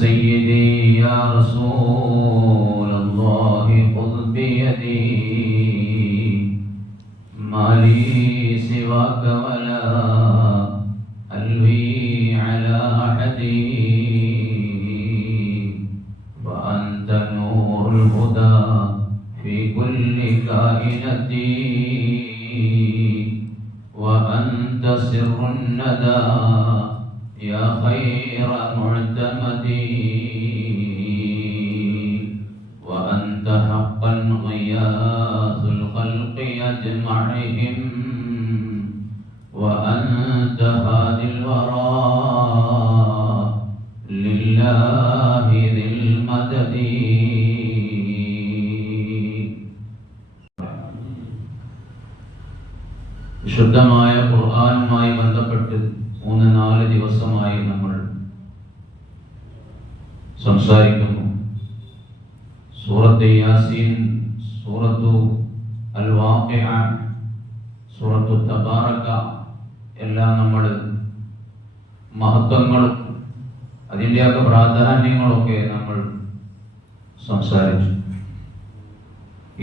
سيدي يا رسول الله خذ بيدي ما لي سواك ولا ألوي على أحد وأنت نور الهدى في كل كائنتي وأنت سر الندى يا خير معتمدي وأنت حقا غياث الخلق أجمعهم وأنت هادي الورى لله ذي المدد. വിശുദ്ധമായ ഖുർആനുമായി ബന്ധപ്പെട്ട് 3-4 ദിവസമായി നമ്മൾ സംസാരിക്കുന്നു. സൂറത്ത് യാസീൻ, സൂറത്തു അൽ വാഖിഅ, സൂറത്തു തബാറക എല്ലാം നമ്മൾ മഹത്വങ്ങളും അതിൻ്റെയൊക്കെ പ്രാധാന്യങ്ങളൊക്കെ നമ്മൾ സംസാരിച്ചു.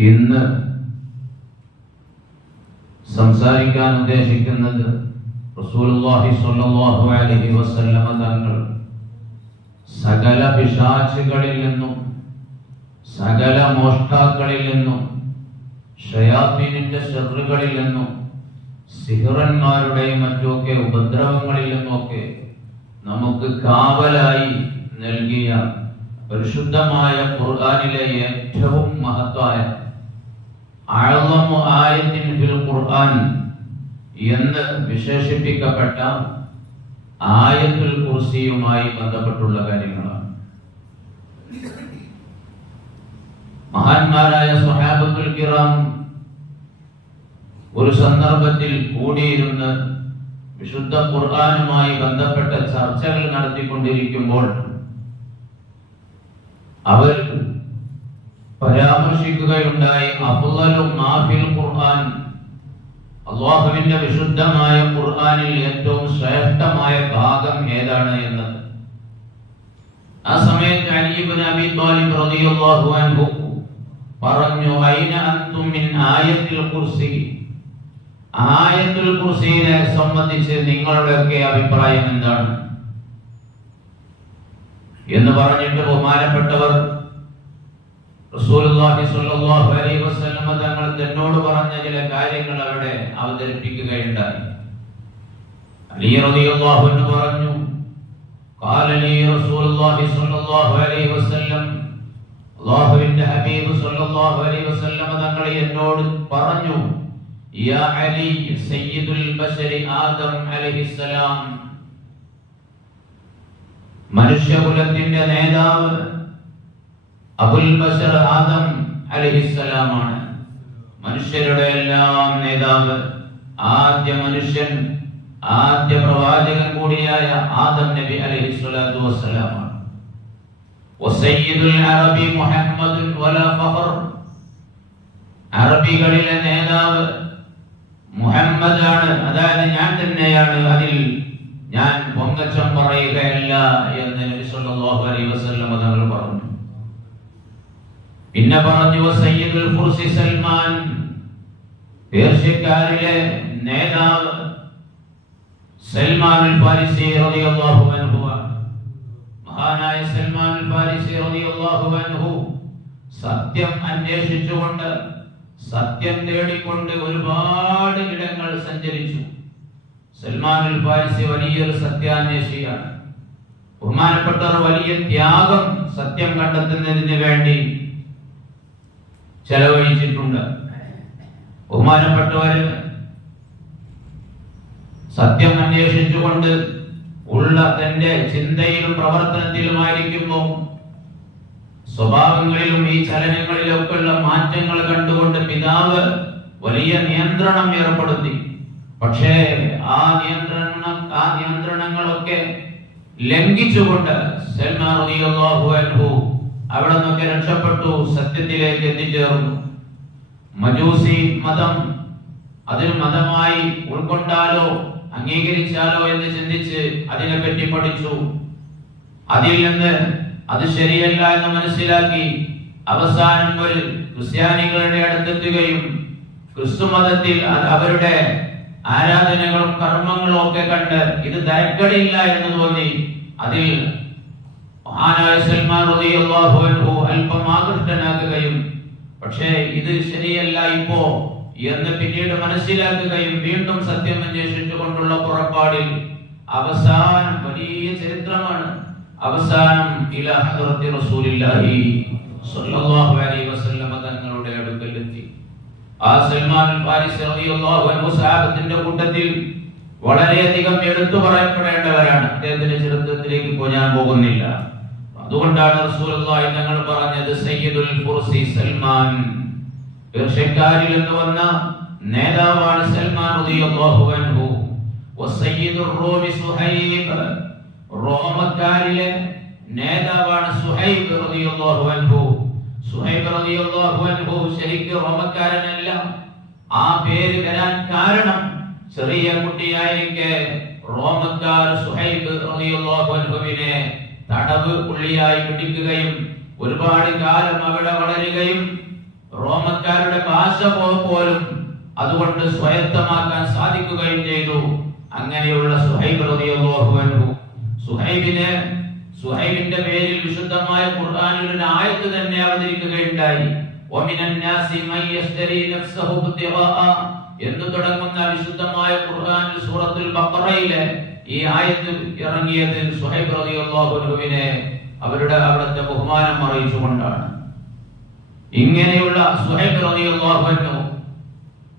ഇന്ന് സംസാരിക്കാൻ ഉദ്ദേശിക്കുന്നത് റസൂലുള്ളാഹി സ്വല്ലല്ലാഹു അലൈഹി വസല്ലമ തങ്ങൾ സകല പിശാചുകളിൽ നിന്നും സകല മോഷ്ടാക്കളിൽ നിന്നും ശയാത്തീനിന്റെ ശത്രുക്കളിൽ നിന്നും സിഹ്റന്മാരുടെയും മറ്റുമൊക്കെ ഉപദ്രവങ്ങളിൽ നിന്നുമൊക്കെ നമുക്ക് കാവലായി നൽകിയ പരിശുദ്ധമായ ഖുർആനിലെ ഏറ്റവും മഹത്തായ അഅ്ളമു ആയത്തിൻ ഫിൽ ഖുർആൻ എന്ന് വിശേഷിപ്പിക്കപ്പെട്ട ആയത്തുൽ കുർസിയുമായി ബന്ധപ്പെട്ടുള്ള കാര്യങ്ങളാണ്. മഹാന്മാരായ സ്വഹാബത്തുൽ കിറാം ഒരു സന്ദർഭത്തിൽ കൂടിയിരുന്ന് വിശുദ്ധ ഖുർആനുമായി ബന്ധപ്പെട്ട ചർച്ചകൾ നടത്തിക്കൊണ്ടിരിക്കുമ്പോൾ അവർ പരാമർശിക്കുകയുണ്ടായി, അഫ്ളലു മാ ഫിൽ ഖുർആൻ, അല്ലാഹുവിന്റെ വിശുദ്ധമായ ഖുർആനിൽ ഏറ്റവും ശ്രേഷ്ഠമായ ഭാഗം ഏതാണ് എന്ന്. ആ സമയത്ത് അലി ഇബ്നു അബീ ത്വാലിബ് റളിയല്ലാഹു അൻഹു പറഞ്ഞു, ഐന അൻതും മിൻ ആയത്തുൽ കുർസി, ആയത്തുൽ കുർസിയെ സംബന്ധിച്ച് നിങ്ങളുടെയൊക്കെ അഭിപ്രായം എന്താണ് എന്ന് പറഞ്ഞിട്ട് ബഹുമാനപ്പെട്ടവർ റസൂലുള്ളാഹി സ്വല്ലല്ലാഹു അലൈഹി വസല്ലമ തങ്ങൾ തന്നോട് പറഞ്ഞ ചില കാര്യങ്ങൾ അവിടെ അവതരിപ്പിക്കുകയുണ്ടായി. അലി റളിയല്ലാഹു അൻഹു പറഞ്ഞു, ഖാല ലി റസൂലുള്ളാഹി സ്വല്ലല്ലാഹു അലൈഹി വസല്ലം, അല്ലാഹുവിന്റെ ഹബീബ് സ്വല്ലല്ലാഹു അലൈഹി വസല്ലമ തങ്ങൾ എന്നോട് പറഞ്ഞു, യാ അലി സയ്യിദുൽ ബശരി ആദം അലൈഹിസ്സലാം, മനുഷ്യകുലത്തിന്റെ നേതാവ് അബുൽ ബശർ ആദം അലൈഹിസ്സലാമാണ്. മനുഷ്യരുടെ എല്ലാം നേതാവ്, ആദ്യ മനുഷ്യൻ, ആദ്യ പ്രവാചകൻ കൂടിയായ ആദം നബി അലൈഹിസ്സലാത്തു വസ്സലാമാണ്. വസയ്യിദുൽ അറബി മുഹമ്മദുൻ വലാ ഫഖർ, അറബികളിലെ നേതാവ് മുഹമ്മദാണ്, അതായത് ഞാൻ തന്നെയാണ്, അതിൽ ഞാൻ പൊങ്ങച്ചം പറയുകയല്ല എന്ന് നബി സല്ലല്ലാഹു അലൈഹി വസല്ലം തങ്ങൾ പറഞ്ഞു. പിന്നെ പറഞ്ഞു, സയ്യിദുൽ ഫുർസി സൽമാൻ, പേർഷ്യക്കാരിലെ നേതാവ് സൽമാൻ അൽ ഫാരിസി റളിയല്ലാഹു അൻഹു. മഹാനായ സൽമാൻ അൽ ഫാരിസി റളിയല്ലാഹു അൻഹു സത്യം അന്വേഷിച്ചുകൊണ്ട്, സത്യം തേടിക്കൊണ്ട് ഒരുപാട് ഇടങ്ങൾ സഞ്ചരിച്ചു. സൽമാൻ അൽ ഫാരിസി വലിയൊരു സത്യാന്വേഷിയാണ്. ബഹുമാനപ്പെട്ടവർ വലിയ ത്യാഗം സത്യം കണ്ടെത്തുന്നതിന് വേണ്ടി ചെലവഴിച്ചിട്ടുണ്ട്. ബഹുമാനപ്പെട്ടവര് സത്യം അന്വേഷിച്ചുകൊണ്ട് ഉള്ള തന്റെ ചിന്തയിലും പ്രവർത്തനത്തിലുമായിരിക്കുമ്പോൾ സ്വഭാവങ്ങളിലും ഈ ചലനങ്ങളിലൊക്കെ ഉള്ള മാറ്റങ്ങൾ കണ്ടുകൊണ്ട് പിതാവ് വലിയ നിയന്ത്രണം ഏർപ്പെടുത്തി. പക്ഷേ ആ നിയന്ത്രണങ്ങളൊക്കെ ലംഘിച്ചുകൊണ്ട് സൽമാൻ റളിയല്ലാഹു അൻഹു അവിടെ നിന്നൊക്കെ രക്ഷപ്പെട്ടു, സത്യത്തിലേക്ക് എത്തിച്ചേർന്നു. മജൂസി മതം അതിന് മതമായി ഉൾക്കൊണ്ടാലോ അംഗീകരിച്ചാലോ എന്ന് ചിന്തിച്ച് അതിനെപ്പറ്റി പഠിച്ചു. അതിൽ നിന്ന് അത് ശരിയല്ല എന്ന് മനസ്സിലാക്കി അവസാനം ഒരു ക്രിസ്ത്യാനികളുടെ അടുത്തെത്തുകയും ക്രിസ്തു മതത്തിൽ അവരുടെ ആരാധനകളും കർമ്മങ്ങളും ഒക്കെ കണ്ട് ഇത് തരക്കടില്ല എന്ന് തോന്നി അതിൽ മഹാനായ സൽമാൻ റളിയല്ലാഹു അൻഹു അല്പം ആകൃഷ്ടനാകുകയും പക്ഷേ ഇത് ശരിയല്ല ഇപ്പോ എന്ന് പിന്നീട് മനസ്സിലാക്കുകയും വീണ്ടും സത്യം അന്വേഷിച്ചുകൊണ്ടുള്ള പുറപ്പാടിൽ അവസാനം വലിയ ചരിത്രമാണ്. അവസാനം ഇലാ ഹദ്റത്തി റസൂലില്ലാഹി സ്വല്ലല്ലാഹു അലൈഹി വസല്ലം തങ്ങളുടെ അടുക്കലെത്തി. ആ സൽമാൻ ഫാരിസി റളിയല്ലാഹു അൻഹു സഹാബത്തിന്റെ കൂട്ടത്തിൽ വളരെയധികം എടുത്തു പറയപ്പെടേണ്ടവരാണ്. അദ്ദേഹത്തിന്റെ ചരിത്രത്തിലേക്ക് ഇപ്പോൾ ഞാൻ പോകുന്നില്ല. അതുകൊണ്ടാണ് റസൂലുള്ളാഹി തങ്ങൾ പറഞ്ഞത് സയ്യിദുൽ ഫുർസി സൽമാൻ, പേർഷ്യക്കാരിൽ നിന്ന് വന്ന നേതാവാണ് സൽമാൻ റളിയല്ലാഹു അൻഹു. വസയ്യിദുർ റൂമി സുഹൈബ്, റോമക്കാരിലെ നേതാവാണ് സുഹൈബ് റളിയല്ലാഹു അൻഹു. സുഹൈബ് റളിയല്ലാഹു അൻഹു ശരിക്കും റോമക്കാരനല്ല. ആ പേര് വരാൻ കാരണം ചെറിയ കുട്ടിയായിരിക്കെ റോമക്കാർ സുഹൈബ് റളിയല്ലാഹു അൻഹുവിനെ തടവ് പുള്ളിയായി പിടിക്കുകയും ഒരുപാട് കാലം അവിടെ വളരുകയും റോമക്കാരുടെ ഭാഷ പോലും അതുകൊണ്ട് സ്വായത്തമാക്കാൻ സാധിക്കുകയും ചെയ്തു. അങ്ങനെയുള്ള സുഹൈബ് റളിയല്ലാഹു അൻഹു, സുഹൈബിന്റെ പേരിൽ വിശുദ്ധമായ ഖുർആനിൽ ഒരു ആയത്ത് തന്നെ അവതരിക്കുകയുണ്ടായി. വമിനൻ നാസി മൻ യസ്തരി നഫ്സഹു ഇബ്തിഗാഅ എന്ന് തുടങ്ങുന്ന വിശുദ്ധമായ ഖുർആനിൽ സൂറത്തുൽ ബഖറയിലെ ഈ ആയത്ത് ഇറങ്ങിയത് സുഹൈബ് റളിയല്ലാഹു അൻഹുവിനെ അവിടുത്തെ ബഹുമാനം അറിയിച്ചുകൊണ്ടാണ്. ഇങ്ങനെയുള്ള സുഹൈബ് റളിയല്ലാഹു അൻഹു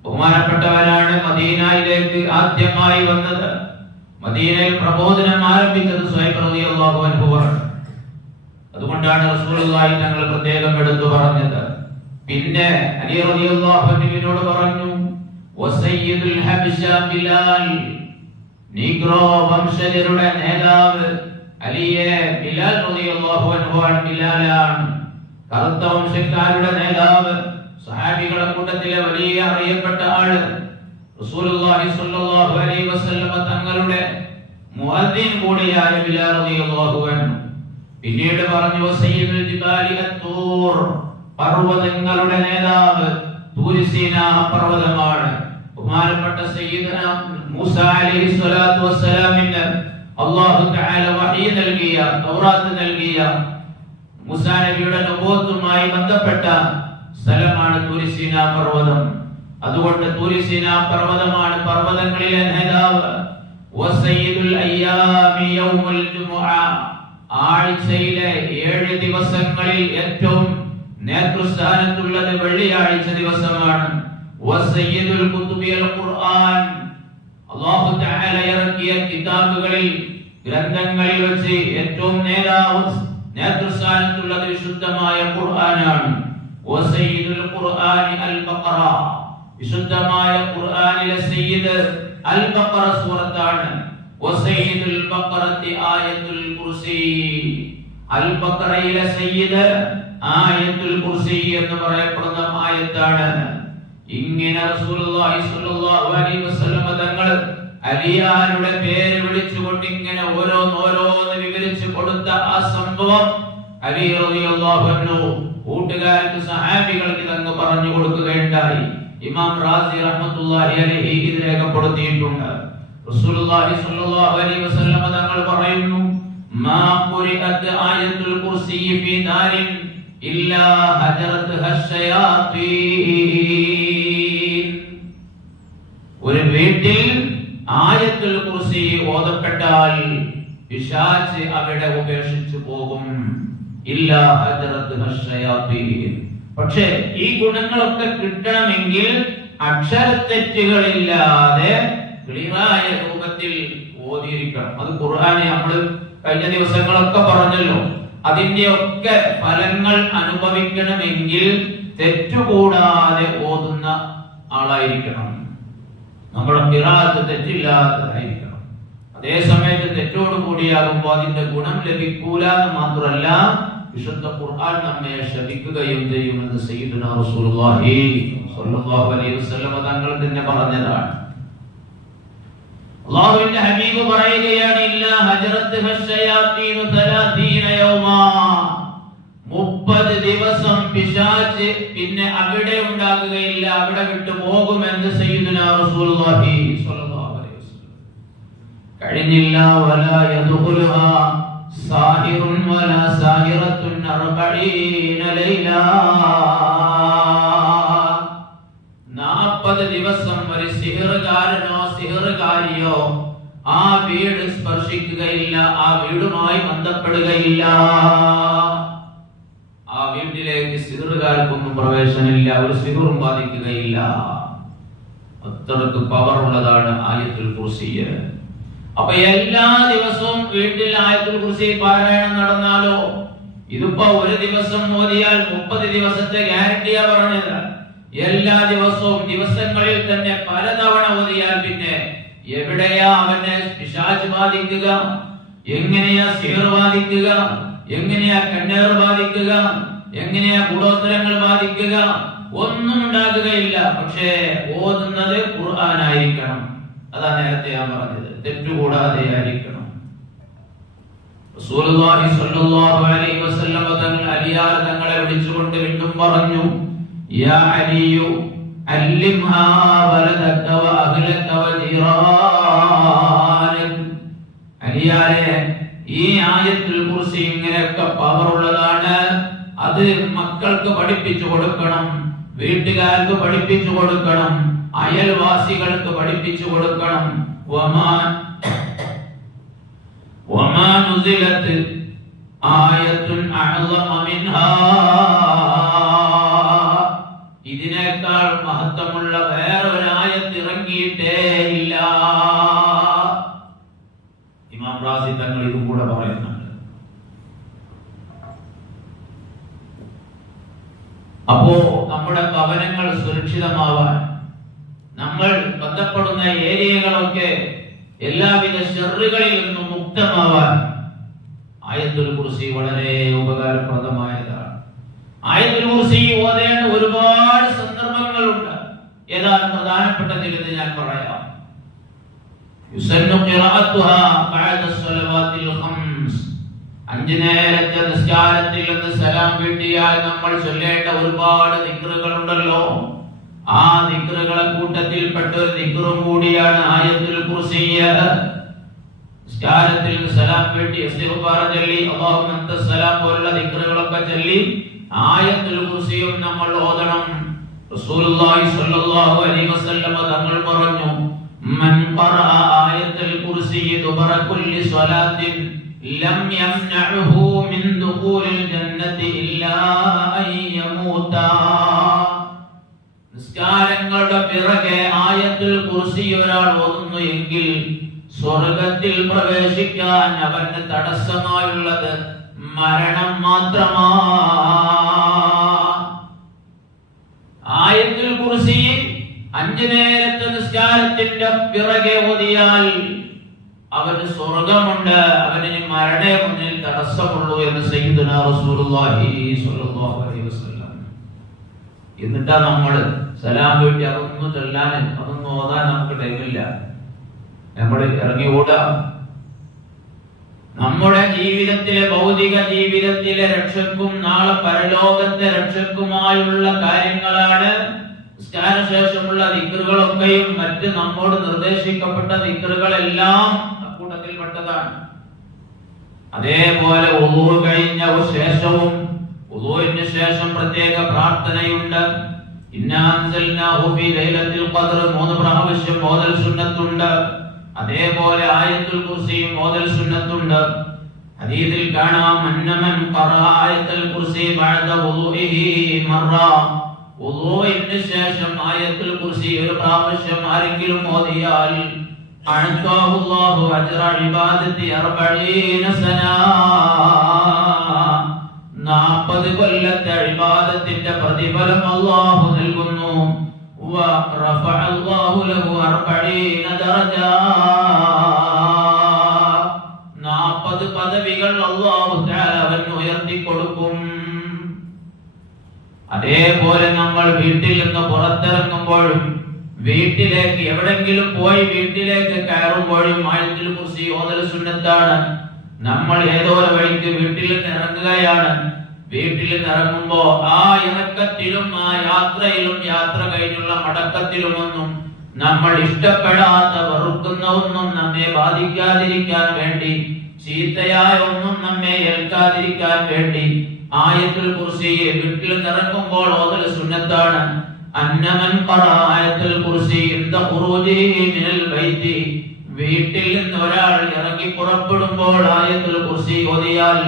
ബഹുമാനപ്പെട്ടവരാണ്. മദീനയിലേക്ക് ആദ്യമായി വന്നത്, മദീനയിൽ പ്രബോധനം ആരംഭിച്ചത് സുഹൈബ് റളിയല്ലാഹു അൻഹു ആണ്. അതുകൊണ്ടാണ് റസൂലുള്ളാഹി തങ്ങൾ പ്രത്യേകം എടുത്തു പറഞ്ഞത്. പിന്നെ അലി റളിയല്ലാഹു അൻഹുവിനോട് പറഞ്ഞു, വസയ്യിദുൽ ഹബശ ബിലാൽ, നീഗ്രോ വംശജരുടെ നേതാവ് അലിയെ ബിലാൽ റളിയല്ലാഹു അൻഹു ആണ്. ബിലാലാണ് കറുത്ത വംശക്കാരുടെ നേതാവ്, സഹാബികളുടെ കൂട്ടത്തിലെ വലിയ അറിയപ്പെട്ട ആള്. റസൂലുള്ളാഹി സ്വല്ലല്ലാഹു അലൈഹി വസല്ലം തങ്ങളുടെ മുഅദ്ദിൻ കൂടിയായ ബിലാൽ റളിയല്ലാഹു അൻഹു. പിന്നീട് പറഞ്ഞു സയ്യിദുൽ ജിബാലി അത്തൂർ, പർവ്വതങ്ങളുടെ നേതാവ് തൂർ സീനാ പർവ്വതമാണ്. ബഹുമാനപ്പെട്ട സയ്യിദന മൂസ അലൈഹി സ്വലാത്തു വസ്സലാമിന് അല്ലാഹു തആല വഹി നൽകിയ, തൗറാത്ത് നൽകിയ, മൂസാ നബിയുടെ നബുവത്തുമായി ബന്ധപ്പെട്ട സ്ഥലമാണ് തൂർ സീനാ പർവ്വതം. അതുകൊണ്ട് തൂർ സീനാ പർവ്വതമാണ് പർവ്വതങ്ങളിലെ നേതാവ്. വസയ്യിദുൽ അയ്യാമി യൗമുൽ ജുമുഅ, ആഴ്ചയിലെ 7 ദിവസങ്ങളിൽ ഏറ്റവും നേതൃസ്ഥാനത്തുള്ളത് വെള്ളിയാഴ്ച ദിവസമാണ്. വസയ്യിദുൽ കുതുബിൽ ഖുർആൻ, അല്ലാഹു തആല ഇറക്കിയ കിതാബുകളിൽ, ഗ്രന്ഥങ്ങളിൽ വെച്ച് ഏറ്റവും നേതൃസ്ഥാനത്തുള്ളത് വിശുദ്ധമായ ഖുർആനാണ്. വസയ്യിദുൽ ഖുർആനി അൽ ബഖറ, വിശുദ്ധമായ ഖുർആനിലെ സയ്യിദ് അൽ ബഖറ സൂറത്താണ്. വസയ്യിദുൽ ബഖറത്തി ആയത്തുൽ കുർസി, അൽ ബഖറയിലെ സയ്യിദ് ആയത്തുൽ കുർസി എന്ന് പറയപ്പെടുന്ന ആയത്താണ്. ഇങ്ങനെ റസൂലുള്ളാഹി സ്വല്ലല്ലാഹു അലൈഹി വസല്ലം തങ്ങൾ അലിയാരുടെ പേര് വിളിച്ചുകൊണ്ട് ഇങ്ങനെ ഓരോന്ന് വിവരിച്ചു കൊടുത്ത ആ സംഭവം അലി റളിയല്ലാഹു അൻഹു കൂട്ടുകാർക്ക്, സഹാബികൾക്ക് ഇതങ്ങ് പറഞ്ഞു കൊടുക്കുകയുണ്ടായി. ഇമാം റാസി റഹ്മത്തുള്ളാഹി അലൈഹി ഇത് രേഖപ്പെടുത്തിയിട്ടുണ്ട്. റസൂലുള്ളാഹി സ്വല്ലല്ലാഹു അലൈഹി വസല്ലം തങ്ങൾ പറയുന്നു, മാ ഖുരിഅത് ആയത്തുൽ കുർസി ഫീ ദാരിൻ ഇല്ലാ ഹജറത്ഹ ശയാത്തീൻ, ഒരു വീട്ടിൽ ആയത്തുൽ കുർസി ഓതപ്പെട്ടാൽ പിശാച് അവിടെ ഉപേക്ഷിച്ചു പോകും. ഇല്ലാ ഹജറത്ഹ ശയാത്തീൻ, പക്ഷേ ഈ ഗുണങ്ങളൊക്കെ കിട്ടണമെങ്കിൽ അക്ഷരത്തെറ്റുകളില്ലാതെ ക്ലിയറായ രൂപത്തിൽ ഓതിയിരിക്കണം. അത് ഖുർആനെ നമ്മൾ കഴിഞ്ഞ ദിവസങ്ങളൊക്കെ പറഞ്ഞല്ലോ. അതിന്റെ ഒക്കെ ഫലങ്ങൾ അനുഭവിക്കണമെങ്കിൽ തെറ്റുകൂടാതെ ഓതുന്ന ആളായിരിക്കണം. നമ്മുടെ ഖിറാഅത്ത് തെറ്റില്ലാത്തതായിരിക്കണം. അതേ സമയത്ത് തെറ്റോട് കൂടിയാകുമ്പോൾ അതിന്റെ ഗുണം ലഭിക്കൂല എന്ന് മാത്രമല്ല, വിശുദ്ധ ഖുർആൻ നമ്മെ ശപിക്കുകയും ചെയ്യുമെന്ന് സയ്യിദുനാ റസൂലുള്ളാഹി സ്വല്ലല്ലാഹു അലൈഹി വസല്ലം തങ്ങൾ തന്നെ പറഞ്ഞതാണ്. അല്ലാഹുവിന്റെ ഹബീബ് പറയുകയാണ്, ഇല്ലാ ഹജറത്ഹ ശയാത്തീൻ 30 യൗമാ, ദിവസം പിശാച് പിന്നെ അവിടെ ഉണ്ടാകുകയില്ല, അവിടെ വിട്ടു പോകുമെന്ന് സയ്യിദുനാ റസൂലുള്ളാഹി സ്വല്ലല്ലാഹു അലൈഹി വസല്ലം. കഴിഞ്ഞില്ല. വലാ യദ്ഖുലുഹാ സാഹിറുൻ വലാ സാഹിറത്തുൻ 40 ലൈല. 40 ദിവസം ഒരു സിഹ്റുകാരനോ സിഹ്റുകാരിയോ ആ വീട് സ്പർശിക്കുകയില്ല, ആ വീടുമായി ബന്ധപ്പെടുകയില്ല. ആ വീട്ടിലേക്ക് സിഹ്റുകാർക്കൊന്നും പ്രവേശനമില്ല, ഒരു സിഹ്റും ബാധിക്കുകയില്ല. അത്രക്ക് പവർ ഉള്ളതാണ് ആയത്തുൽ കുർസി. അപ്പൊ എല്ലാ ദിവസവും വീട്ടിൽ ആയത്തുൽ കുർസി പാരായണം നടന്നാലോ? ഇതിപ്പോ ഒരു ദിവസം ഓതിയാൽ 30 ദിവസത്തെ ഗ്യാരണ്ടിയാ പറഞ്ഞത്. എല്ലാ ദിവസവും ദിവസങ്ങളിൽ തന്നെ പലതവണ ഓതിയാൽ പിന്നെ എവിടെയാ അവനെ പിശാച് ബാധിക്കുക, എങ്ങനെയാ സിഹ്ർ ബാധിക്കുക, എങ്ങനെയാ കണ്ണേർ ബാധിക്കുക, എങ്ങനെയാ കൂടോത്തരങ്ങൾ ബാധിക്കുക, ഒന്നും ഉണ്ടാകുകയില്ല. പക്ഷേ ഓതുന്നത് ഖുർആനായിരിക്കണം. അതാ നേരത്തെ ഞാൻ പറഞ്ഞത്, തെറ്റുകൂടാതെ ആയിരിക്കണം. റസൂലുള്ളാഹി സ്വല്ലല്ലാഹു അലൈഹി വസല്ലം അലിയാർ തങ്ങളെ വിളിച്ചുകൊണ്ട് വീണ്ടും പറഞ്ഞു, യാ അലിയു അല്ലിംഹാ വലദക വഅഹ്ലക വജീറാനക. അലിയാരെ, ഈ ആയത്തുൽ കുർസി ഇങ്ങനെയൊക്കെ പവർ ഉള്ളതാണ്. അത് മക്കൾക്ക് പഠിപ്പിച്ചു കൊടുക്കണം, വീട്ടുകാർക്ക് പഠിപ്പിച്ചു കൊടുക്കണം, അയൽവാസികൾക്ക് പഠിപ്പിച്ചു കൊടുക്കണം. വമാ നുസിലത് ആയത്തുൻ അഅ്ളമ മിൻഹാ. ഇതിനേക്കാൾ മഹത്വമുള്ള വേറൊരു ആയത്ത് ഇറങ്ങിയിട്ടേ ഇല്ല. ഇമാം റാസി തങ്ങൾ ഇതും കൂടെ പറയുന്നുണ്ട്. അപ്പോ നമ്മുടെ ഭവനങ്ങൾ സുരക്ഷിതമാവാൻ, നമ്മൾ ബന്ധപ്പെടുന്ന ഏരിയകളൊക്കെ എല്ലാവിധ ശർറുകളിൽ നിന്നും മുക്തമാവാൻ ആയത്തുൽ കുർസി വളരെ ഉപകാരപ്രദമായതാണ്. ആയത്തുൽ കുർസി ഓതേണ്ട ഒരുപാട് സന്ദർഭങ്ങളുണ്ട്. ഏതാണ് പ്രധാനപ്പെട്ട ചിലത് ഞാൻ പറയാം. യുസന്നു ഖിറാഅത്തുഹാ ബഅദ സ്വലവാത്തിൽ ഖംസ്. 5 നേരത്തെ നിസ്കാരത്തിൽ നിന്ന് സലാം വീട്ടിയാൽ നമ്മൾ ചൊല്ലേണ്ട ഒരുപാട് ദിക്റുകൾ ഉണ്ടല്ലോ. ആ ദിക്റുകളെ കൂട്ടത്തിൽപ്പെട്ട ഒരു ദിക്റും കൂടിയാണ് ആയത്തുൽ കുർസി. നിസ്കാരത്തിൽ നിന്ന് സലാം വീട്ടി ഇസ്തിഗ്ഫാർ ചൊല്ലി അല്ലാഹുമ്മ അൻതസ് സലാം പോലുള്ള ദിക്റുകളൊക്കെ ചൊല്ലി ആയത്തുൽ കുർസിയും നമ്മൾ ഓതണം. റസൂലുള്ളാഹി സ്വല്ലല്ലാഹു അലൈഹി വസല്ലം തങ്ങൾ പറഞ്ഞു, മൻ ഖറഅ ആയത്തുൽ കുർസി ദുബറ കുല്ലി സ്വലാത്തിൻ ലം യംനഉഹു മിൻ ദുഖൂലിൽ ജന്നതി ഇല്ലാ അൻ യമൂത. നിസ്കാരങ്ങളുടെ പിറകെ ആയത്തുൽ കുർസി ഒരാൾ ഓതുന്നു എങ്കിൽ സ്വർഗ്ഗത്തിൽ പ്രവേശിക്കാൻ അവന് തടസ്സമായുള്ളത് മരണം മാത്രമാണ്. ആയത്തുൽ കുർസി 5 നേരത്തെ നിസ്കാരത്തിന്റെ പിറകെ ഓതിയാൽ അവന് സ്വർഗമുണ്ട്, അവന് മരണേ മുന്നിൽ തടസ്സമുള്ളൂ എന്ന് സയ്യിദുനാ റസൂലുള്ളാഹി സ്വല്ലല്ലാഹു അലൈഹി വസല്ലം. എന്നിട്ടാ നമ്മള് സലാം വീട്ടി അതൊന്നും ചൊല്ലാൻ, അതൊന്നും ഓതാൻ നമുക്ക് ടൈമില്ല. നമ്മൾ ഇറങ്ങി ഓടാം. നമ്മുടെ ജീവിതത്തിലെ, ഭൗതിക ജീവിതത്തിലെ രക്ഷക്കും നാളെ പരലോകത്തെ രക്ഷക്കുമായുള്ള കാര്യങ്ങളാണ് നിസ്കാരശേഷമുള്ള ദിക്റുകളൊക്കെയും മറ്റ് നമ്മോട് നിർദ്ദേശിക്കപ്പെട്ട ദിക്റുകളെല്ലാം അക്കൂട്ടത്തിൽപ്പെട്ടതാണ്. അതേപോലെ വുളൂ കഴിഞ്ഞ ശേഷവും വുളൂവിന് ശേഷം പ്രത്യേക പ്രാർത്ഥനയുണ്ട്. ഇന്നാ അൻസൽനാഹു ഫീ ലൈലത്തുൽ ഖദ്ർ 3 പ്രാവശ്യം ഓതൽ സുന്നത്തുണ്ട്. അതേപോലെ ആയത്തുൽ കുർസിയും ഓതൽ സുന്നത്തുണ്ട്. ഹദീസിൽ കാണാം, അന്നമൻ ഖറഅ ആയത്തുൽ കുർസി ബഅദ വുളൂഇഹി മറ. വുളൂഇന് ശേഷം ആയത്തുൽ കുർസി ഒരു പ്രാവശ്യം ആരെങ്കിലും ഓതിയാൽ അഅതാഹുല്ലാഹു അജ്റ ഇബാദത്തി 40 സന. 40 കൊല്ലത്തെ ഇബാദത്തിന്റെ പ്രതിഫലം അല്ലാഹു നൽകുന്നു. വറഫഅ അല്ലാഹു ലഹു 40 ദറജാത്. 40 പദവികൾ അല്ലാഹു തആല അവന് ഉയർത്തി കൊടുക്കും. അതേപോലെ നമ്മൾ വീട്ടിൽ നിന്ന് പുറത്തിറങ്ങുമ്പോഴും വീട്ടിലേക്ക് എവിടെങ്കിലും പോയി വീട്ടിലേക്ക് കയറുമ്പോഴും ആയത്തുൽ കുർസി ഓതൽ സുന്നത്താണ്. നമ്മൾ ഏതോ ഒരു വഴിക്ക് വീട്ടിൽ നിന്ന് ഇറങ്ങുകയാണ്, വീട്ടിൽ നിറങ്ങുമ്പോ ആ ഇറക്കത്തിലും ആ യാത്രയിലും യാത്ര കഴിഞ്ഞുള്ള മടക്കത്തിലുമൊന്നും നമ്മൾ ഇഷ്ടപ്പെടാത്ത വെറുക്കുന്ന ഒന്നും നമ്മെ ബാധിക്കാതിരിക്കാൻ വേണ്ടി, ചീത്തയായ ഒന്നും നമ്മെ ഏൽക്കാതിരിക്കാൻ വേണ്ടി ആയത്തുൽ കുർസി വീട്ടിൽ നിറങ്ങുമ്പോൾ ഓതൽ സുന്നത്താണ്. അന്നമൻ ഖറഅ ആയത്തുൽ കുർസി ഇൻദ ഖുറൂജിഹി മിനൽ ബൈതി, വീട്ടിൽ നിന്ന് ഒരാൾ ഇറങ്ങി പുറപ്പെടുമ്പോൾ ആയത്തുൽ കുർസി ഓതിയാൽ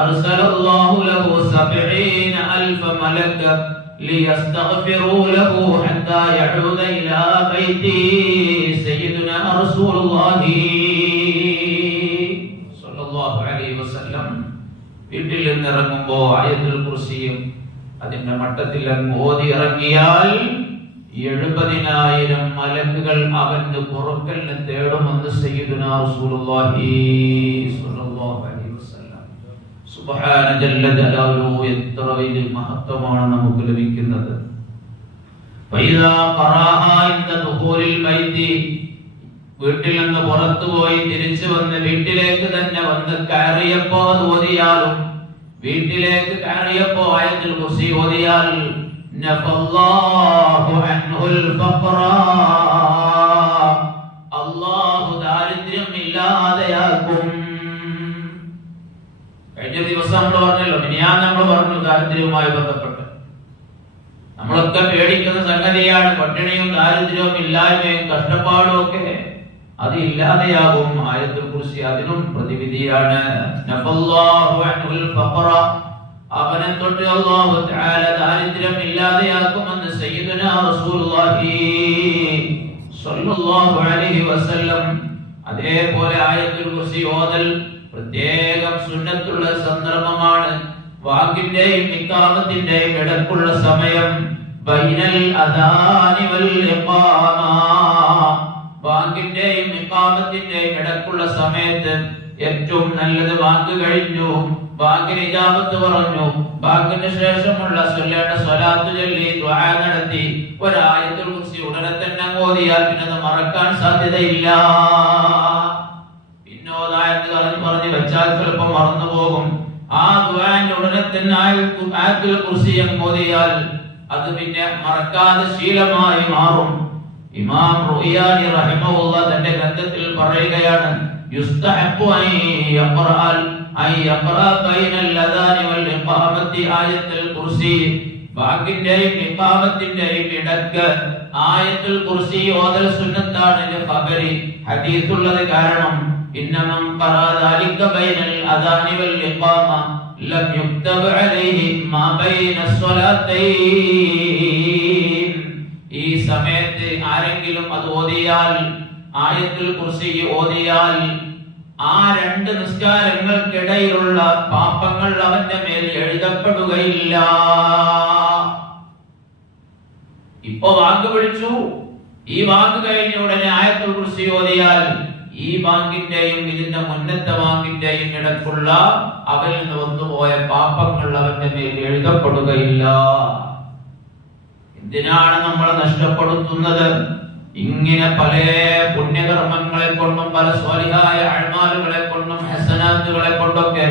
അർസലല്ലാഹു ലഹു 70000 മലക ലിയസ്തഗ്ഫിറൂ ലഹു ഹത്താ യഊദ ഇലാ ബൈതി സയ്യിദുനാ റസൂലുള്ളാഹി സ്വല്ലല്ലാഹു അലൈഹി വസല്ലം വീട്ടിൽ നിന്ന് ഇറങ്ങുമ്പോൾ ആയത്തുൽ കുർസിയും അതിന്റെ മട്ടത്തിൽ ഓതി ഇറങ്ങിയാൽ 70000 മലക്കുകൾ അവന്റെ പുറക്കലിനെ തേടുമെന്ന് സയ്യിദുനാ റസൂലുള്ളാഹി സ്വല്ലല്ലാഹു അലൈഹി വസല്ലം. സുബ്ഹാന ജല്ല ജലാലുഹു, എത്ര വലിയ മഹത്വമാണ് നമുക്ക് ലഭിക്കുന്നത്. ഫൈദാ ഖറഅ ഇൻദ ദുഖൂലിൽ ബൈതി, വീട്ടിൽ നിന്ന് പുറത്തുപോയി തിരിച്ചു വന്ന് വീട്ടിലേക്ക് തന്നെ വന്ന് കയറിയപ്പോ ഓതിയാലും, വീട്ടിലേക്ക് കയറിയപ്പോ ആയത്തുൽ കുർസി ഓതിയാൽ നഫല്ലാഹു അൻഹുൽ ഫഖറ, അല്ലാഹു ദാരിദ്ര്യം ഇല്ലാതെയാക്കും. കഴിഞ്ഞ ദിവസം നമ്മൾ പറഞ്ഞല്ലോ, നമ്മൾ പറഞ്ഞു ദാരിദ്ര്യവുമായി ബന്ധപ്പെട്ട് നമ്മളൊക്കെ പേടിക്കുന്ന സംഗതിയാണ് പട്ടിണിയും ദാരിദ്ര്യവും ഇല്ലായ്മയും കഷ്ടപ്പാടും ഒക്കെ. അത് ഇല്ലാതെയാകും. ആയത്തുൽ കുർസി അതിനും പ്രതിവിധിയാണ്. നഫല്ലാഹു അൻഹുൽ ഫഖറ, അവനെ തൊട്ട് അല്ലാഹു തആല ദാരിദ്ര്യം ഇല്ലാതെയാക്കുമെന്ന് സയ്യിദുനാ റസൂലുള്ളാഹി സ്വല്ലല്ലാഹു അലൈഹി വസല്ലം. അതേപോലെ ആയത്തുൽ കുർസി ഓതൽ പ്രത്യേകം സുന്നത്തുള്ള സന്ദർഭമാണ്. വാക്കിന്റെയും ഇഖാമത്തിന്റെയും ഇടക്കുള്ള സമയം, ബൈനൽ അദാനി വൽ ഇഖാമ, ബാങ്കിന്റെയും ഇഖാമത്തിന്റെയും ഇടക്കുള്ള സമയത്ത് ഏറ്റവും നല്ലത് ബാങ്ക് കഴിഞ്ഞു, ബാങ്കിന് ഇജാബത്ത് പറഞ്ഞു, ബാങ്കിന് ശേഷമുള്ള ചൊല്ലേണ്ട സ്വലാത്ത് ചൊല്ലി ദുആ നടത്തി ഒരായത്തുൽ കുർസി ഉടനെ തന്നെ ഓതിയാൽ പിന്നെ അത് മറക്കാൻ സാധ്യതയില്ല. പിന്നോതായെന്ന് പറഞ്ഞ് വെച്ചാൽ ചിലപ്പോൾ മറന്നു പോകും. ആ ദുആന്റെ ഉടനെ തന്നെ ആയത്തുൽ കുർസി ഓതിയാൽ അത് പിന്നെ മറക്കാതെ ശീലമായി മാറും. ഇമാം റുയാനി റഹിമഹുല്ലാഹ് തന്റെ ഗ്രന്ഥത്തിൽ പറയുകയാണ്, യുസ്തഹബ്ബു അൻ യഖറഅ ബൈനൽ അദാനി വൽ ഇഖാമത്തി ആയത്തുൽ കുർസി, ബാങ്കിന്റെയും ഇഖാമത്തിന്റെയും ഇടക്ക് ആയത്തുൽ കുർസി ഓതൽ സുന്നത്താണ്. ഖബരി ഹദീസുള്ളത് കാരണം ഇന്നമൻ ഖറഅ ദാലിക ബൈനൽ അദാനി വൽ ഇഖാമ ലം യുക്തബ് അലൈഹി മാ ബൈന സ്വലാത്തൈൻ. ഈ സമയത്ത് ആരെങ്കിലും അത് ഓതിയാൽ, ആയത്തുൽ കുർസി ഓതിയാൽ, ആ രണ്ട് നിസ്കാരങ്ങൾക്കിടയിലുള്ള പാപങ്ങൾ അവന്റെ മേൽ എഴുതപ്പെടുകയില്ല. ഇപ്പോ വാക്ക് പിടിച്ചു, ഈ വാക്ക് കഴിഞ്ഞ ഉടനെ ആയത്തുൽ കുർസി ഓതിയാൽ ഈ ബാങ്കിന്റെയും ഇതിന്റെ മുന്നത്തെ ബാങ്കിന്റെയും ഇടക്കുള്ള അവരിൽ നിന്ന് വന്നുപോയ പാപങ്ങൾ അവന്റെ മേൽ എഴുതപ്പെടുകയില്ല. എന്തിനാണ് നമ്മൾ നഷ്ടപ്പെടുത്തുന്നത്? ഇങ്ങനെ പല പുണ്യകർമ്മങ്ങളെ കൊണ്ടും പല സ്വാലിഹായ അഅ്മാലുകളെ കൊണ്ടും ഹസനാത്തുകളെ കൊണ്ടൊക്കെ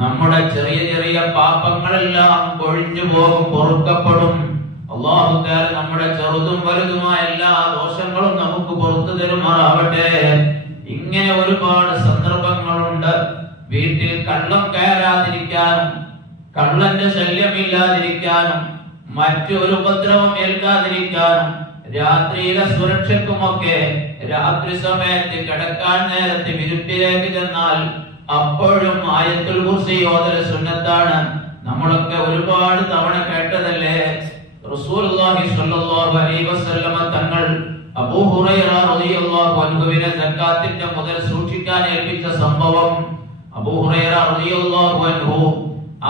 നമ്മുടെ ചെറിയ ചെറിയ പാപങ്ങളെല്ലാം കൊഴിഞ്ഞു പോകും, പൊറുക്കപ്പെടും. അല്ലാഹു തആല നമ്മുടെ ചെറുതും വലുതുമായ എല്ലാ ദോഷങ്ങളും നമുക്ക് പുറത്തു തരുമാറാവട്ടെ. ഇങ്ങനെ ഒരുപാട് സന്ദർഭങ്ങളുണ്ട്. വീട്ടിൽ കള്ളം കയറാതിരിക്കാനും കള്ളന്റെ ശല്യമില്ലാതിരിക്കാനും മറ്റൊരു ഉപദ്രവം ഏൽക്കാതിരിക്കാനും രാത്രിയിലെ സുരക്ഷയ്ക്കുമൊക്കെ രാത്രി സമയത്ത് കിടക്കാൻ നേരത്തെ വിരുപ്പിലേക്ക് ചെന്നാൽ അപ്പോഴും ആയത്തുൽ കുർസി ഓതൽ സുന്നത്താണ്. നമ്മളൊക്കെ ഒരുപാട് തവണ കേട്ടതല്ലേ. റസൂലുള്ളാഹി സ്വല്ലല്ലാഹു അലൈഹി വസല്ലമ തങ്ങൾ അബൂ ഹുറൈറ റളിയല്ലാഹു അൻഹുവിനെ സക്കാത്തിന്റെ മുതൽ സൂക്ഷിക്കാൻ ഏൽപ്പിച്ച സംഭവം. അബൂ ഹുറൈറ റളിയല്ലാഹു അൻഹു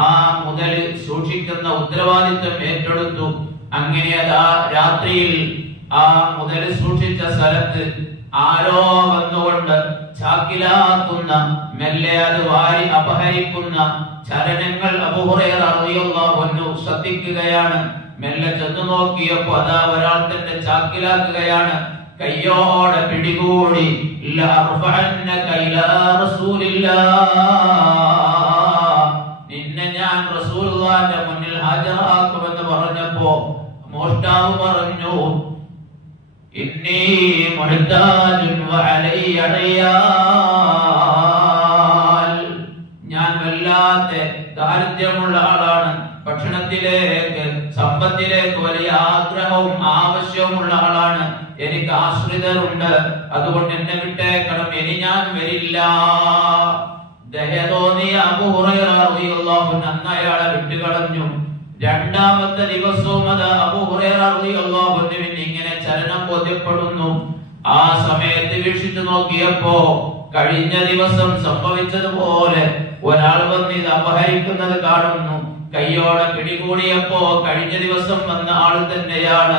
ആ മുതൽ സൂക്ഷിക്കുന്ന ഉത്തരവാദിത്വം ഏറ്റെടുത്തു. അങ്ങനെ രാത്രിയിൽ ആ മുതൽ സൂക്ഷിച്ച സ്ഥലത്ത് ആരോ വന്നുകൊണ്ട് ചാക്കിലാക്കുന്ന, മെല്ലെ അത് വാരി അപഹരിക്കുന്ന ചലനങ്ങൾ അബൂ ഹുറൈറ റളിയല്ലാഹു അൻഹു ശ്രദ്ധിക്കുകയാണ്. മെല്ലെ ചെന്ന് നോക്കിയപ്പോ അതാ ഒരാൾ തന്നെ ചാക്കിലാക്കുകയാണ്. കയ്യോടെ പിടികൂടി നിന്നെ ഞാൻ റസൂലുള്ളാഹിന്റെ മുന്നിൽ ഹാജരാക്കുമെന്ന് പറഞ്ഞപ്പോ മോഷ്ടാവ് പറഞ്ഞു, ഇന്നി മുഹ്താജുൻ വഅലയ്യ റിയാൽ, ഞാൻ വല്ലാത്ത ദാരിദ്ര്യമുള്ള ആളാണ്, ഭക്ഷണത്തിലേക്ക് സമ്പത്തിലേക്ക് വലിയ ആഗ്രഹവും ആവശ്യവുമുള്ള ആളാണ്, എനിക്ക് ആശ്രിതരുണ്ട്, അതുകൊണ്ട് എന്നെ വിട്ടേക്കണം, ഇനി ഞാൻ വരില്ല. ദയ തോന്നിയ അബൂ ഹുറൈറ റളിയല്ലാഹു അൻഹു അയാളെ വിട്ടുകളഞ്ഞു. രണ്ടാമത്തെ ദിവസവും അത് അബൂ ഹുറൈറ റളിയല്ലാഹു അൻഹുവിന് ഇങ്ങനെ ചലനം ബോധ്യപ്പെടുന്നു. ആ സമയത്ത് വീക്ഷിച്ചു നോക്കിയപ്പോ കഴിഞ്ഞ ദിവസം സംഭവിച്ചതുപോലെ ഒരാൾ വന്ന് ഇത് അപഹരിക്കുന്നത് കാണുന്നു. കയ്യോടെ പിടികൂടിയപ്പോ കഴിഞ്ഞ ദിവസം വന്ന ആൾ തന്നെയാണ്,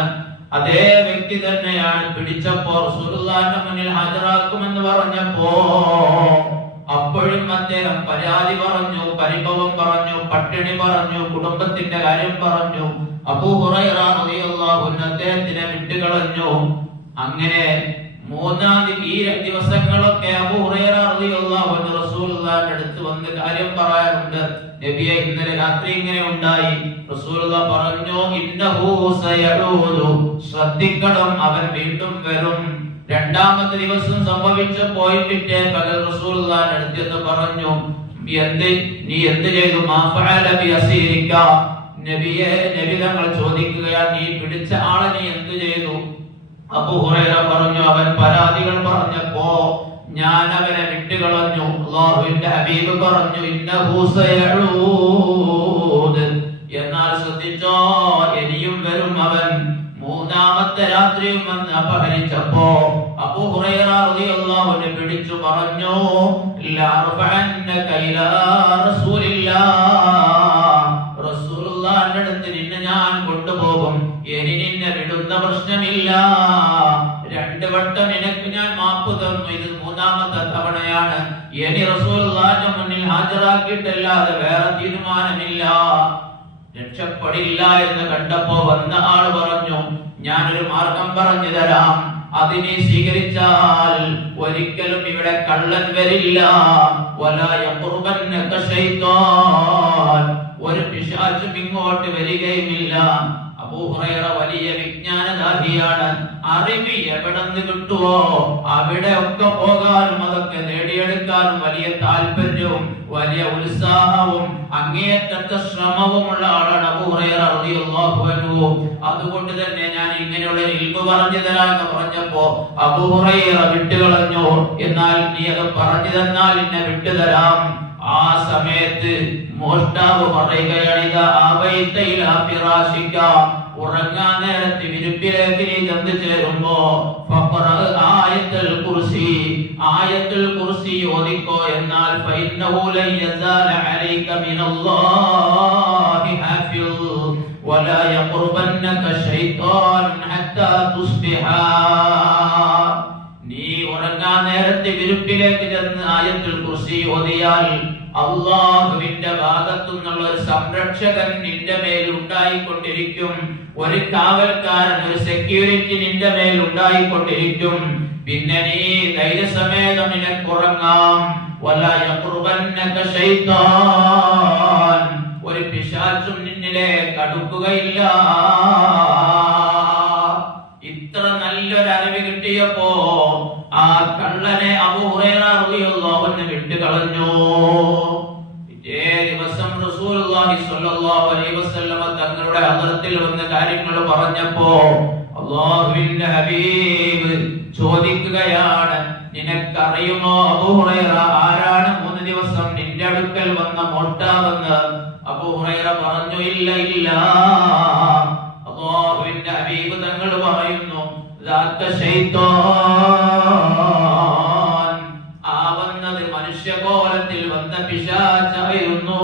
അതേ വ്യക്തി തന്നെയാണ്. പിടിച്ചപ്പോ റസൂലുള്ളാഹിന്റെ മുന്നിൽ ഹാജരാക്കുമെന്ന് പറഞ്ഞപ്പോ അപ്പോഴും അദ്ദേഹം പരാതി പറഞ്ഞു, പരിഭവം പറഞ്ഞു, പട്ടിണി പറഞ്ഞു, കുടുംബത്തിന്റെ കാര്യം പറഞ്ഞു. അബൂ ഹുറൈറ റളിയല്ലാഹു അൻഹു അദ്ദേഹത്തിനെ വിട്ടുകളഞ്ഞു. അങ്ങനെ മൂന്നാം ഈ ദിവസങ്ങളൊക്കെ അബൂ ഹുറൈറ റളിയല്ലാഹു അൻഹു റസൂലുള്ളാഹിന്റെ അടുത്ത് വന്ന് കാര്യം പറയാറുണ്ട്. നബിയെ, ഇന്നലെ രാത്രി ഇങ്ങനെ ഉണ്ടായി. റസൂലുള്ളാഹി പറഞ്ഞു, ഇന്നഹു സയഊദു, ശ്രദ്ധിക്കണം, അവൻ വീണ്ടും വരും. രണ്ടാമത്തെ ദിവസം സംഭവിച്ചപ്പോൾ പിറ്റേ പകൽ റസൂലുള്ളാഹിന്റെ അടുത്ത് പറഞ്ഞു, നീ എന്ത് ചെയ്തു? മാ ഫഅല ബി അസീരിക, നബിയെ, നബി തങ്ങൾ ചോദിക്കുകയാണ്, നീ പിടിച്ച ആളെ നീ എന്ത് ചെയ്തു? അബൂ ഹുറൈറ പറഞ്ഞു, അവൻ പരാതികൾ പറഞ്ഞപ്പോ ഞാൻ അവനെ വിട്ടുകളഞ്ഞു. അല്ലാഹുവിന്റെ ഹബീബ് പറഞ്ഞു, ഇന്നഹു സയഊദ്, എന്നാൽ ശ്രദ്ധിച്ചോ, ഇനിയും വരും അവൻ. മൂന്നാമത്തെ രാത്രിയും വന്ന് അപഹരിച്ചപ്പോ അബൂ ഹുറൈറ റളിയല്ലാഹു അൻഹു പിടിച്ചു പറഞ്ഞു, ലഅർഫഅന്നക ഇലാ റസൂലില്ലാഹ്, റസൂലുള്ളാഹിന്റെ അടുത്ത് നിന്നെ ഞാൻ കൊണ്ടുപോകും, ഇനി നിന്നെ വിടുന്ന പ്രശ്നമില്ല. രണ്ട് വട്ടം നിനക്ക് ഞാൻ മാപ്പ് തന്നു, ഇത് മൂന്നാമത്തെ തവണയാണ്. ഇനി റസൂലുള്ളാഹിന്റെ മുന്നിൽ ഹാജരാക്കിയിട്ടല്ലാതെ വേറെ തീരുമാനമില്ല, രക്ഷപ്പെടില്ല എന്ന് കണ്ടപ്പോ വന്ന ആൾ പറഞ്ഞു, ഞാനൊരു മാർഗം പറഞ്ഞു തരാം, അതിനെ സ്വീകരിച്ചാൽ ഒരിക്കലും ഇവിടെ കള്ളൻ വരില്ല. വലാ യഖുർബന്നക ശൈത്താൻ, ഒരു പിശാചും ഇങ്ങോട്ട് വരികയുമില്ല. അബൂ ഹുറൈറ വലിയ വിജ്ഞാനദാഹിയാണ്. അറിവ് എവിടെന്ന് കിട്ടുവോ അവിടെ ഒക്കെ പോകാനും അതൊക്കെ നേടിയെടുക്കാനും വലിയ താല്പര്യവും വലിയ ഉത്സാഹവും അങ്ങേയറ്റത്തെ ശ്രമവുമുള്ള ആളാണ് അബൂ ഹുറൈറ റളിയല്ലാഹു അൻഹു. അതുകൊണ്ട് തന്നെ ഞാൻ ഇങ്ങനെയുള്ള ഇൽമു പറഞ്ഞു തരാമെന്ന് പറഞ്ഞപ്പോ അബൂ ഹുറൈറ വിട്ടുകളഞ്ഞു. എന്നാൽ നീ അത് പറഞ്ഞു തന്നാൽ എന്നെ വിട്ടുതരാം. ആ സമയത്ത് മോഷ്ടാവ് പറയുകയാണ്, ഇതാ ആബൈത ഇലാ ഫിറാശിക, ഉറങ്ങാൻ നേരത്ത് വിരുപ്പിലേക്ക് നീ ചെന്ന് ചേരുമ്പോ ഫഖറ ആയത്തുൽ കുർസി, ആയത്തുൽ കുർസി ഓതിക്കോ, എന്നാൽ ഫഇന്നഹു ലൻ യസാല അലൈക മിനല്ലാഹി ഹാഫിൾ വലാ യഖുർബന്നക ശൈത്താൻ ഹത്താ തുസ്ബിഹ. നീ ഉറങ്ങാൻ നേരത്തെ വിരുപ്പിലേക്ക് ചെന്ന് ആയത്തുൽ കുർസി ഓതിയാൽ അല്ലാഹുവിന്റെ ഭാഗത്തു നിന്നുള്ള ഒരു സംരക്ഷകൻ നിന്റെ മേൽ ഉണ്ടായിക്കൊണ്ടിരിക്കും, ഒരു കാവൽക്കാരൻ, ഒരു സെക്യൂരിറ്റി നിന്റെ മേൽ ഉണ്ടായിക്കൊണ്ടിരിക്കും. പിന്നെ നീ ധൈര്യസമേതം നിനക്കുറങ്ങാം. വലാ യഖുർബന്നക ശൈത്താൻ, ഒരു പിശാചും നിന്നിലേക്ക് അടുക്കുകയില്ല. ഇത്ര നല്ലൊരു അറിവ് കിട്ടിയപ്പോ ആ കള്ളനെ അബൂ ഹുറൈറ റളിയല്ലാഹു അൻഹു വിട്ടുകളഞ്ഞു. പിറ്റേ ദിവസം റസൂലുള്ളാഹി സ്വല്ലല്ലാഹു അലൈഹി വസല്ലമ തങ്ങളുടെ ഹദ്റത്തിൽ വന്ന കാര്യങ്ങൾ പറഞ്ഞപ്പോ അല്ലാഹുവിന്റെ ഹബീബ് ചോദിക്കുകയാണ്, നിനക്കറിയുമോ അബൂ ഹുറൈറ ആരാണ് 3 ദിവസം നിന്റെ അടുക്കൽ വന്ന മോഷ്ടാവെന്ന്? അബൂ ഹുറൈറ പറഞ്ഞു, ഇല്ല ഇല്ല. അല്ലാഹുവിന്റെ ഹബീബ് തങ്ങൾ പറയുന്നു, ദാത്ത ശൈത്താൻ, ആ വന്നത് മനുഷ്യകോലത്തിൽ വന്ന പിശാചായിരുന്നു.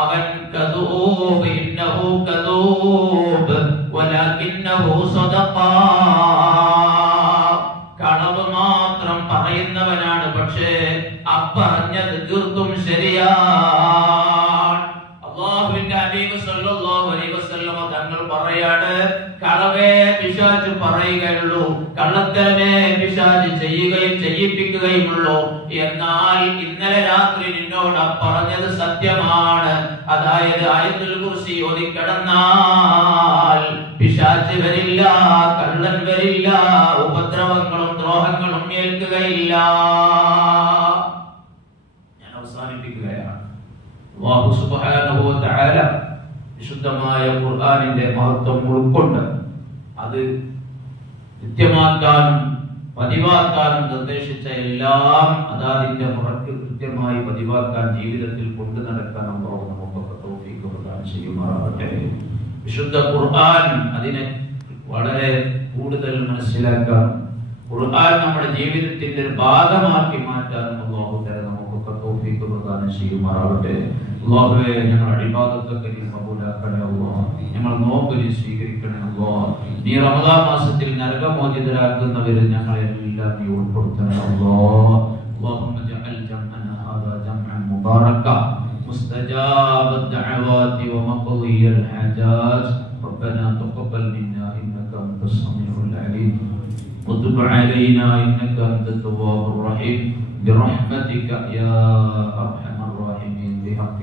അവൻ കദൂബ്, ഇന്നഹു കദൂബ് വലാകിന്നഹു സദഖ, കളവ് മാത്രം പറയുന്നവനാണ്, പക്ഷേ അപ്പറഞ്ഞത് തീർത്തും ശരിയാണ്. അല്ലാഹുവിന്റെ ഹബീബ് സല്ലല്ലാഹു അലൈഹി വസല്ലം തങ്ങൾ പറയാണ്, കളവേ പിശാച് പറയുകയുള്ളൂ, കള്ളത്തരമേ പിശാച് ചെയ്യുകയും ചെയ്യിപ്പിക്കുകയുമുള്ളൂ എന്നാൽ ഇന്നലെ രാത്രി നിന്നോട് പറഞ്ഞത് സത്യമാണ്. അതായത് ആയത്തുൽ കുർസി ഓതി കിടന്നാൽ പിശാച് വരില്ല, കള്ളൻ വരില്ല, ഉപദ്രവങ്ങളും ദ്രോഹങ്ങളും ഏൽക്കുകയില്ല. ഞാൻ അവസാനിപ്പിക്കുകയാണ്. അല്ലാഹു സുബ്ഹാനഹു വ തആല വിശുദ്ധമായ ഖുർആനിന്റെ മഹത്വം ഉൾക്കൊണ്ട് അത് കൃത്യമാക്കാനും പതിവാക്കാനും നിർദ്ദേശിച്ച എല്ലാം അതാതിന്റെ മുറക്ക് കൃത്യമായി പതിവാക്കാൻ, ജീവിതത്തിൽ കൊണ്ടു നടക്കാൻ അല്ലാഹു നമുക്ക് തൗഫീഖ് പ്രദാനം ചെയ്യുമാറാകട്ടെ. വിശുദ്ധ ഖുർആൻ അതിനെ വളരെ കൂടുതൽ മനസ്സിലാക്കാൻ, ഖുർആൻ നമ്മുടെ ജീവിതത്തിന്റെ ഒരു ഭാഗമാക്കി മാറ്റാനും അല്ലാഹു തആല നമുക്ക് തൗഫീഖ് പ്രദാനം ചെയ്യുമാറാകട്ടെ. അല്ലാഹുവേ, ഞങ്ങളുടെ ഇബാദത്തൊക്കെ നീ കബൂലാക്കണേ അല്ലാഹ്. ഞങ്ങൾ നോമ്പ് നീ സ്വീകരിക്കണേ അല്ലാഹ്. നീ റമദാൻ മാസത്തിൽ നരകമോചിതരാക്കുന്നവരിൽ ഞങ്ങളെല്ലാം നീ ഉൾപ്പെടുത്തണേ അല്ലാഹ്. اللهم اجعل جمعنا هذا جمعا مباركا مستجاب الدعوات ومقضي الحاجات. ربنا تقبل منا انك انت السميع العليم وتب علينا انك انت التواب الرحيم برحمتك يا ارحم الراحمين. بحق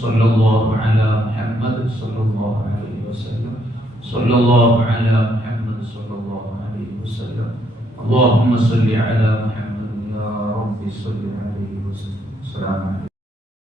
صلى الله على محمد صلى الله عليه وسلم. صلى الله على محمد صلى الله عليه وسلم. اللهم صل على محمد يا رب صل عليه وسلم. السلام عليكم.